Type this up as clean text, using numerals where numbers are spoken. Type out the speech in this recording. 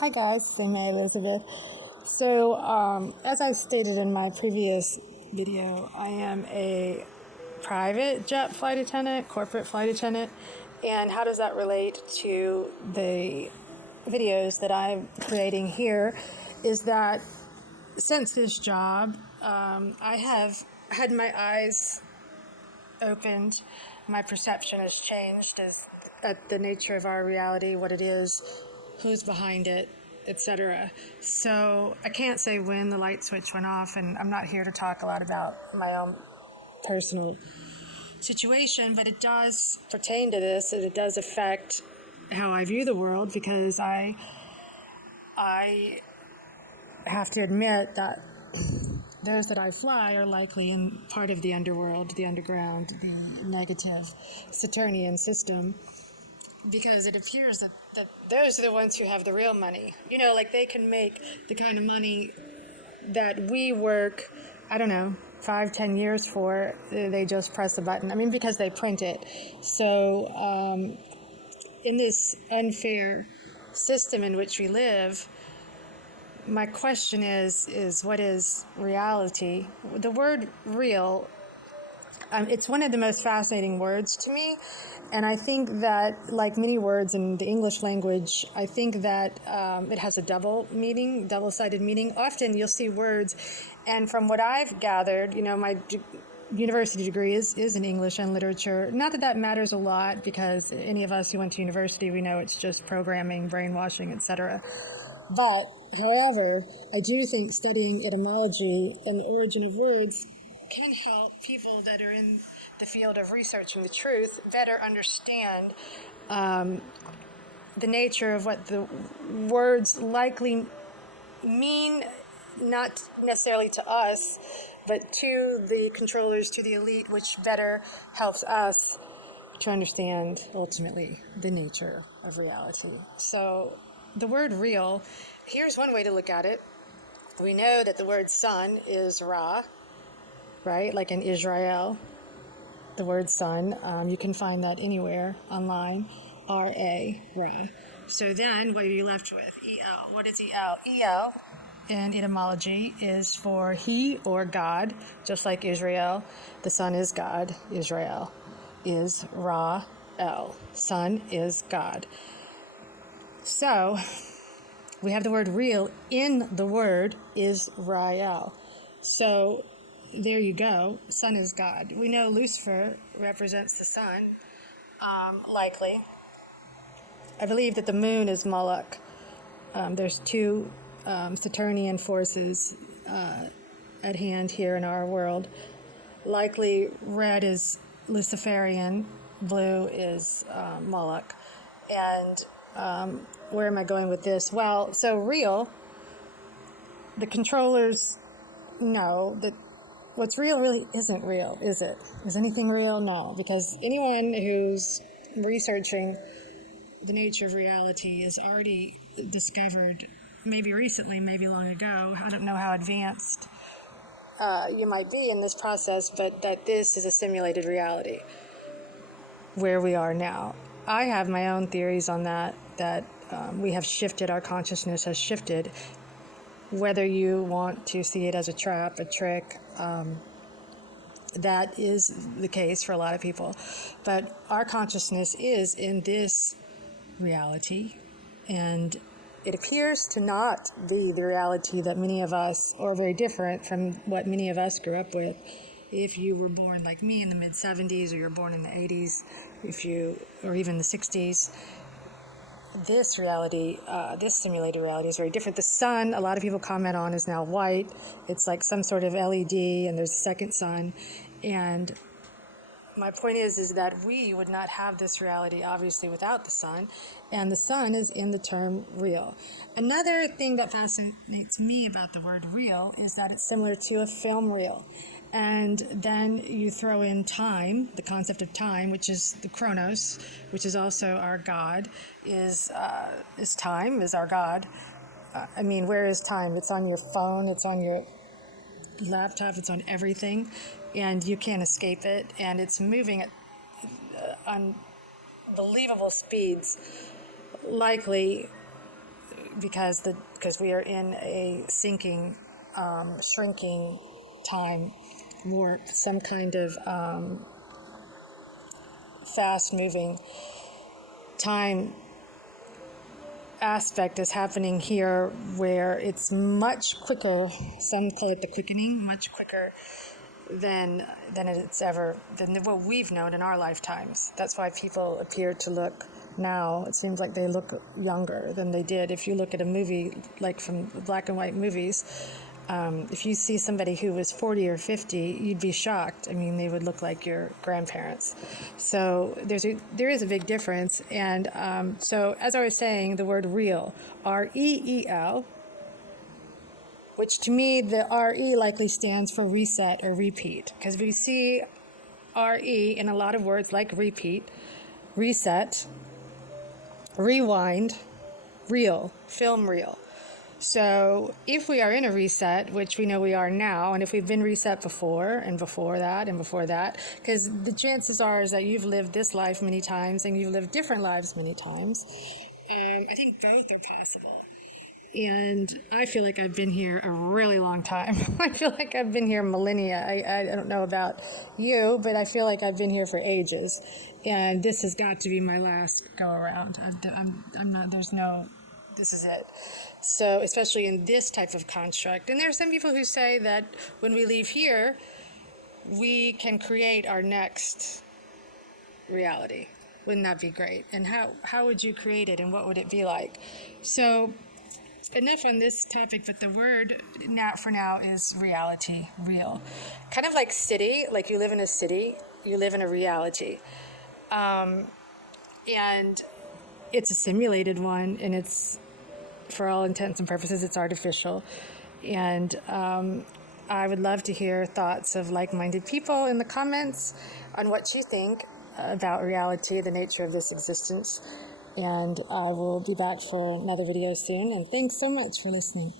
Hi guys, I'm Elizabeth. So, as I stated in my previous video, I am a private jet flight attendant, corporate flight attendant, and how does that relate to the videos that I'm creating here is that since this job, I have had my eyes opened, my perception has changed as at the nature of our reality, what it is, who's behind it, etc. So I can't say when the light switch went off, and I'm not here to talk a lot about my own personal situation, but it does pertain to this, and it does affect how I view the world, because I have to admit that those that I fly are likely in part of the underworld, the underground, the negative Saturnian system, because it appears that those are the ones who have the real money. You know, like they can make the kind of money that we work, I don't know, 5-10 years for. They just press a button. I mean, because they print it. So in this unfair system in which we live, my question is what is reality? The word real, it's one of the most fascinating words to me, and I think that, like many words in the English language, I think that it has a double-sided meaning. Often you'll see words, and from what I've gathered, you know, my university degree is in English and literature. Not that that matters a lot, because any of us who went to university, we know it's just programming, brainwashing, etc. But, however, I do think studying etymology and the origin of words can help people that are in the field of researching the truth better understand the nature of what the words likely mean, not necessarily to us, but to the controllers, to the elite, which better helps us to understand, ultimately, the nature of reality. So, the word real, here's one way to look at it. We know that the word sun is Ra, right? Like in Israel, the word sun. You can find that anywhere online. R-A, Ra. So then, what are you left with? E-L. What is E-L? E-L in etymology is for he or God, just like Israel. The sun is God. Israel is Ra-El. Sun is God. So, we have the word real in the word is RE-AL. So, there you go. Sun is God. We know Lucifer represents the sun, likely. I believe that the moon is Moloch. There's two Saturnian forces at hand here in our world. Likely red is Luciferian, blue is Moloch. And where am I going with this? Well, so real, the controllers know that what's real really isn't real, is it? Is anything real? No, because anyone who's researching the nature of reality has already discovered, maybe recently, maybe long ago, I don't know how advanced you might be in this process, but that this is a simulated reality where we are now. I have my own theories on that we have shifted, our consciousness has shifted, whether you want to see it as a trap, a trick, that is the case for a lot of people. But our consciousness is in this reality, and it appears to not be the reality that many of us, or very different from what many of us grew up with. If you were born like me in the mid-70s, or you're born in the 80s, or even the 60s, this reality, this simulated reality is very different. The sun, a lot of people comment on, is now white. It's like some sort of LED, and there's a second sun. And my point is that we would not have this reality, obviously, without the sun. And the sun is in the term real. Another thing that fascinates me about the word real is that it's similar to a film reel. And then you throw in time, the concept of time, which is the Chronos, which is also our God, is time, is our God. I mean, where is time? It's on your phone, it's on your laptop, it's on everything, and you can't escape it, and it's moving at unbelievable speeds, likely because we are in a sinking, shrinking time warp, some kind of fast-moving time aspect is happening here where it's much quicker. Some call it the quickening, much quicker than what we've known in our lifetimes. That's why people appear to look now. It seems like they look younger than they did. If you look at a movie like from black and white movies, if you see somebody who was 40 or 50, you'd be shocked. I mean, they would look like your grandparents. So there is a big difference. And so as I was saying, the word real, R-E-E-L, which to me, the R-E likely stands for reset or repeat, because we see R-E in a lot of words like repeat, reset, rewind, reel, film reel. So if we are in a reset, which we know we are now, and if we've been reset before and before that and before that, because the chances are is that you've lived this life many times and you've lived different lives many times. I think both are possible. And I feel like I've been here a really long time. I feel like I've been here millennia. I don't know about you, but I feel like I've been here for ages. And this has got to be my last go around. I'm not, this is it. So, especially in this type of construct. And there are some people who say that when we leave here, we can create our next reality. Wouldn't that be great? And how would you create it, and what would it be like? So, enough on this topic, but the word for now is reality, real. Kind of like city, like you live in a city, you live in a reality. And it's a simulated one, and it's, for all intents and purposes, it's artificial. And I would love to hear thoughts of like-minded people in the comments on what you think about reality, the nature of this existence. And I will be back for another video soon. And thanks so much for listening.